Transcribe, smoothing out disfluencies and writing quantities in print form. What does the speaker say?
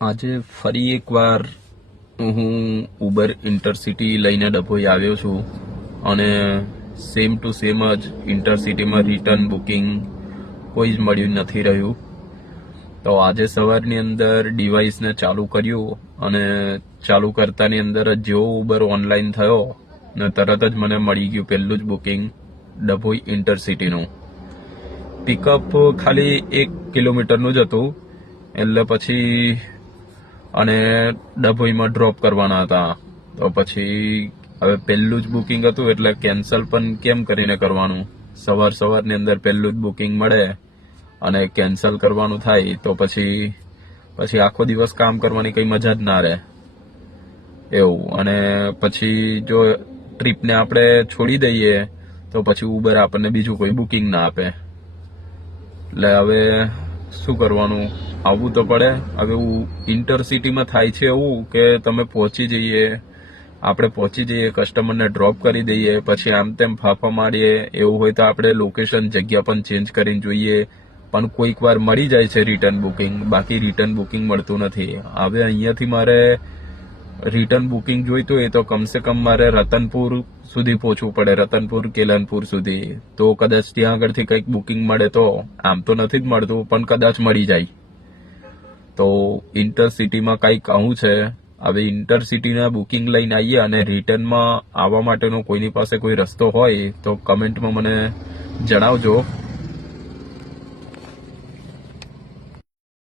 આજે ફરી એકવાર હું ઉબર ઇન્ટરસિટી લઈને ડભોઈ આવ્યો છું અને સેમ ટુ સેમ જ ઇન્ટરસિટીમાં રિટર્ન બુકિંગ કોઈ જ મળ્યું નથી રહ્યું. તો આજે સવારની અંદર ડિવાઇસને ચાલુ કર્યું અને ચાલુ કરતાની અંદર જ જેવો ઉબર ઓનલાઈન થયો ને તરત જ મને મળી ગયું પહેલું જ બુકિંગ ડભોઈ ઇન્ટરસિટીનું. પિકઅપ ખાલી 1 કિલોમીટરનું જ હતું, એટલે પછી અને ડભોઈમાં ડ્રોપ કરવાના હતા. તો પછી હવે પહેલું જ બુકિંગ હતું એટલે કેન્સલ પણ કેમ કરીને કરવાનું. સવારની અંદર પહેલું જ બુકિંગ મળે અને કેન્સલ કરવાનું થાય તો પછી આખો દિવસ કામ કરવાની કઈ મજા જ ના રહે એવું. અને પછી જો ટ્રીપને આપણે છોડી દઈએ તો પછી ઉબર આપણને બીજું કોઈ બુકિંગ ના આપે. એટલે હવે શું કરવાનું, આવવું તો પડે. હવે ઇન્ટરસિટીમાં થાય છે એવું કે તમે પહોંચી જઈએ, કસ્ટમરને ડ્રોપ કરી દઈએ, પછી આમ તેમ ફાફા મારીએ. એવું હોય તો આપણે લોકેશન જગ્યા પણ ચેન્જ કરીને જોઈએ, પણ કોઈક વાર મળી જાય છે રિટર્ન બુકિંગ, બાકી રિટર્ન બુકિંગ મળતું નથી. હવે અહીંયાથી મારે રિટર્ન બુકિંગ જોઈતું હોય તો કમસે કમ મારે રતનપુર સુધી પહોંચવું પડે, રતનપુર કેલનપુર સુધી. તો કદાચ ત્યાં આગળથી કંઈક બુકિંગ મળે તો. આમ તો નથી જ મળતું પણ કદાચ મળી જાય. તો ઇન્ટરસિટીમાં કંઈક આવું છે. હવે ઇન્ટરસિટીના બુકિંગ લઈને આવીએ અને રિટર્નમાં આવવા માટેનો કોઈની પાસે કોઈ રસ્તો હોય તો કમેન્ટમાં મને જણાવજો.